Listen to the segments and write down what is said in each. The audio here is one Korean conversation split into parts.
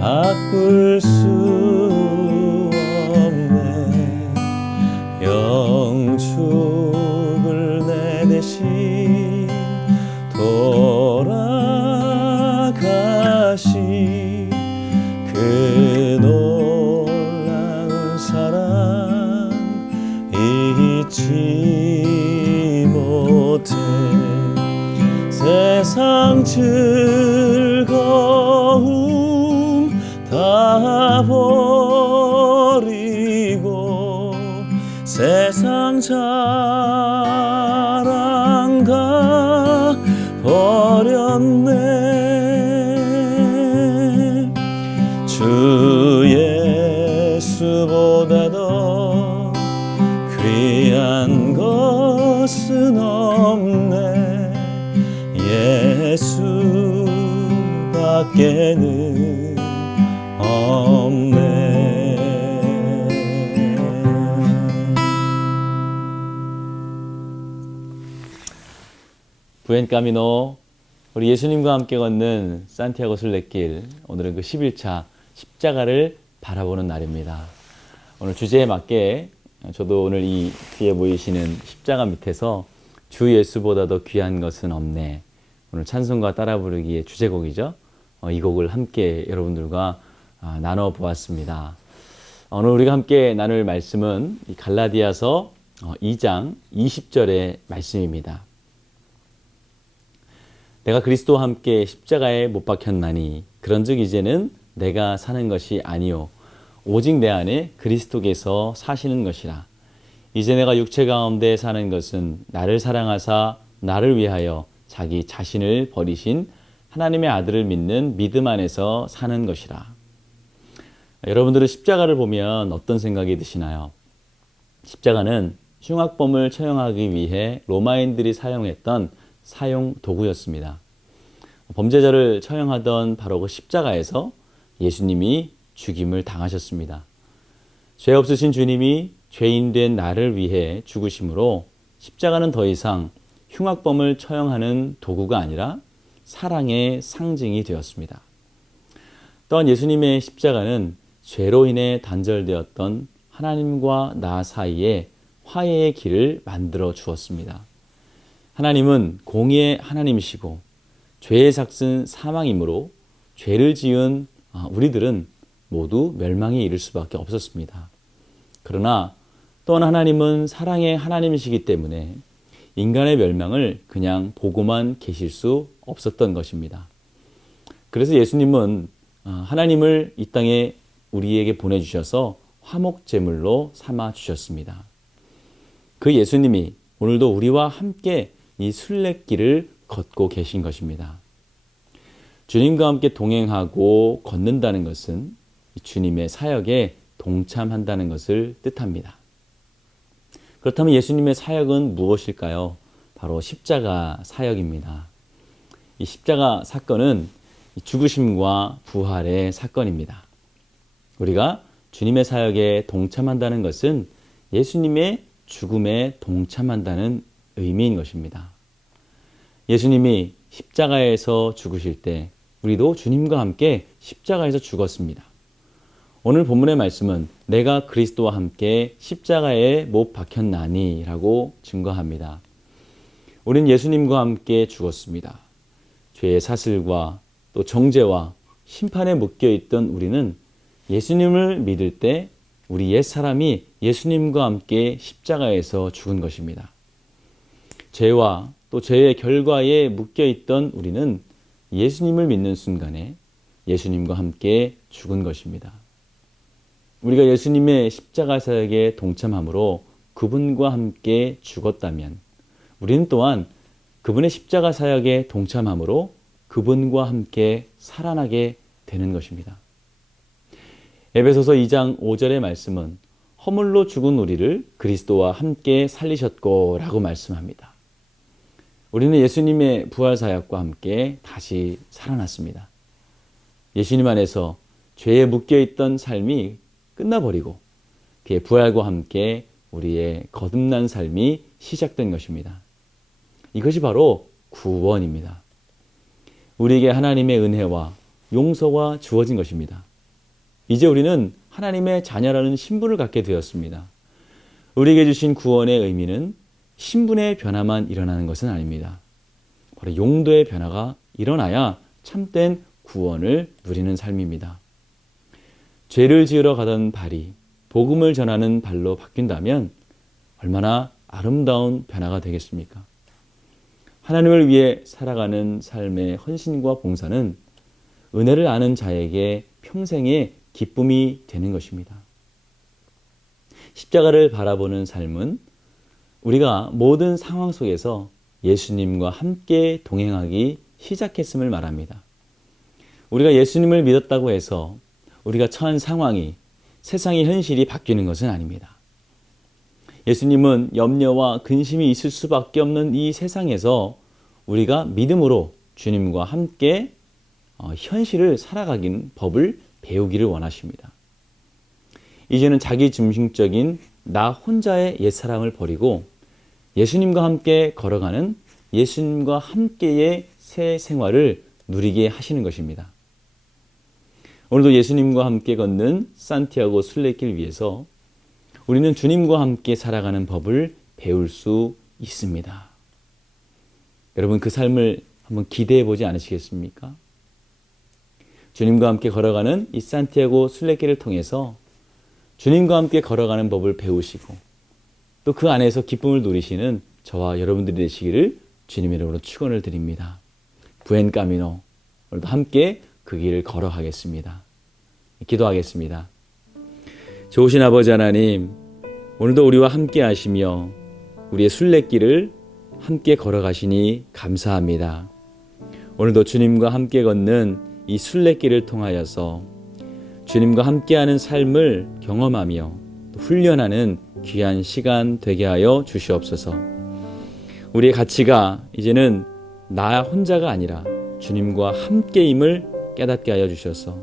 바꿀 수 없네. 영축을 내 대신 돌아가신 그 놀라운 사랑 잊지 못해. 세상 즐거움 다 버리고 세상 자랑 다 버렸네. 주 예수보다 더 귀한 것은 없네. 예수밖에는 없네. 부엔 까미노, 우리 예수님과 함께 걷는 산티아고 순례길, 오늘은 그 11차 십자가를 바라보는 날입니다. 오늘 주제에 맞게 저도 오늘 이 뒤에 보이시는 십자가 밑에서 주 예수보다 더 귀한 것은 없네, 오늘 찬송과 따라 부르기의 주제곡이죠. 이 곡을 함께 여러분들과 나눠 보았습니다. 오늘 우리가 함께 나눌 말씀은 이 갈라디아서 2장 20절의 말씀입니다. 내가 그리스도와 함께 십자가에 못 박혔나니 그런즉 이제는 내가 사는 것이 아니요 오직 내 안에 그리스도께서 사시는 것이라. 이제 내가 육체 가운데 사는 것은 나를 사랑하사 나를 위하여 자기 자신을 버리신 하나님의 아들을 믿는 믿음 안에서 사는 것이라. 여러분들은 십자가를 보면 어떤 생각이 드시나요? 십자가는 흉악범을 처형하기 위해 로마인들이 사용했던 사용 도구였습니다. 범죄자를 처형하던 바로 그 십자가에서 예수님이 죽임을 당하셨습니다. 죄 없으신 주님이 죄인 된 나를 위해 죽으심으로 십자가는 더 이상 흉악범을 처형하는 도구가 아니라 사랑의 상징이 되었습니다. 또한 예수님의 십자가는 죄로 인해 단절되었던 하나님과 나 사이에 화해의 길을 만들어 주었습니다. 하나님은 공의의 하나님이시고 죄의 삭은 사망이므로 죄를 지은 우리들은 모두 멸망에 이를 수밖에 없었습니다. 그러나 또한 하나님은 사랑의 하나님이시기 때문에 인간의 멸망을 그냥 보고만 계실 수 없었던 것입니다. 그래서 예수님은 하나님을 이 땅에 우리에게 보내주셔서 화목제물로 삼아 주셨습니다. 그 예수님이 오늘도 우리와 함께 이 순례길을 걷고 계신 것입니다. 주님과 함께 동행하고 걷는다는 것은 주님의 사역에 동참한다는 것을 뜻합니다. 그렇다면 예수님의 사역은 무엇일까요? 바로 십자가 사역입니다. 이 십자가 사건은 죽으심과 부활의 사건입니다. 우리가 주님의 사역에 동참한다는 것은 예수님의 죽음에 동참한다는 의미인 것입니다. 예수님이 십자가에서 죽으실 때 우리도 주님과 함께 십자가에서 죽었습니다. 오늘 본문의 말씀은 내가 그리스도와 함께 십자가에 못 박혔나니 라고 증거합니다. 우린 예수님과 함께 죽었습니다. 죄의 사슬과 또 정죄와 심판에 묶여있던 우리는 예수님을 믿을 때 우리 옛사람이 예수님과 함께 십자가에서 죽은 것입니다. 죄와 또 죄의 결과에 묶여있던 우리는 예수님을 믿는 순간에 예수님과 함께 죽은 것입니다. 우리가 예수님의 십자가 사역에 동참함으로 그분과 함께 죽었다면 우리는 또한 그분의 십자가 사역에 동참함으로 그분과 함께 살아나게 되는 것입니다. 에베소서 2장 5절의 말씀은 허물로 죽은 우리를 그리스도와 함께 살리셨고 라고 말씀합니다. 우리는 예수님의 부활 사역과 함께 다시 살아났습니다. 예수님 안에서 죄에 묶여있던 삶이 끝나버리고 그의 부활과 함께 우리의 거듭난 삶이 시작된 것입니다. 이것이 바로 구원입니다. 우리에게 하나님의 은혜와 용서가 주어진 것입니다. 이제 우리는 하나님의 자녀라는 신분을 갖게 되었습니다. 우리에게 주신 구원의 의미는 신분의 변화만 일어나는 것은 아닙니다. 바로 용도의 변화가 일어나야 참된 구원을 누리는 삶입니다. 죄를 지으러 가던 발이 복음을 전하는 발로 바뀐다면 얼마나 아름다운 변화가 되겠습니까? 하나님을 위해 살아가는 삶의 헌신과 봉사는 은혜를 아는 자에게 평생의 기쁨이 되는 것입니다. 십자가를 바라보는 삶은 우리가 모든 상황 속에서 예수님과 함께 동행하기 시작했음을 말합니다. 우리가 예수님을 믿었다고 해서 우리가 처한 상황이, 세상의 현실이 바뀌는 것은 아닙니다. 예수님은 염려와 근심이 있을 수밖에 없는 이 세상에서 우리가 믿음으로 주님과 함께 현실을 살아가긴 법을 배우기를 원하십니다. 이제는 자기 중심적인 나 혼자의 옛사람을 버리고 예수님과 함께 걸어가는 예수님과 함께의 새 생활을 누리게 하시는 것입니다. 오늘도 예수님과 함께 걷는 산티아고 순례길 위해서 우리는 주님과 함께 살아가는 법을 배울 수 있습니다. 여러분, 그 삶을 한번 기대해 보지 않으시겠습니까? 주님과 함께 걸어가는 이 산티아고 순례길을 통해서 주님과 함께 걸어가는 법을 배우시고 또 그 안에서 기쁨을 누리시는 저와 여러분들이 되시기를 주님의 이름으로 축원을 드립니다. 부엔 까미노, 오늘도 함께 그 길을 걸어가겠습니다. 기도하겠습니다. 좋으신 아버지 하나님, 오늘도 우리와 함께 하시며 우리의 순례길을 함께 걸어가시니 감사합니다. 오늘도 주님과 함께 걷는 이 순례길을 통하여서 주님과 함께하는 삶을 경험하며 훈련하는 귀한 시간 되게 하여 주시옵소서. 우리의 가치가 이제는 나 혼자가 아니라 주님과 함께임을 깨닫게 하여 주셔서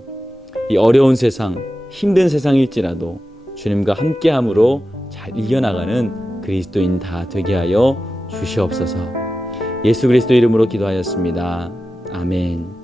이 어려운 세상, 힘든 세상일지라도 주님과 함께함으로 잘 이겨나가는 그리스도인 다 되게 하여 주시옵소서. 예수 그리스도 이름으로 기도하였습니다. 아멘.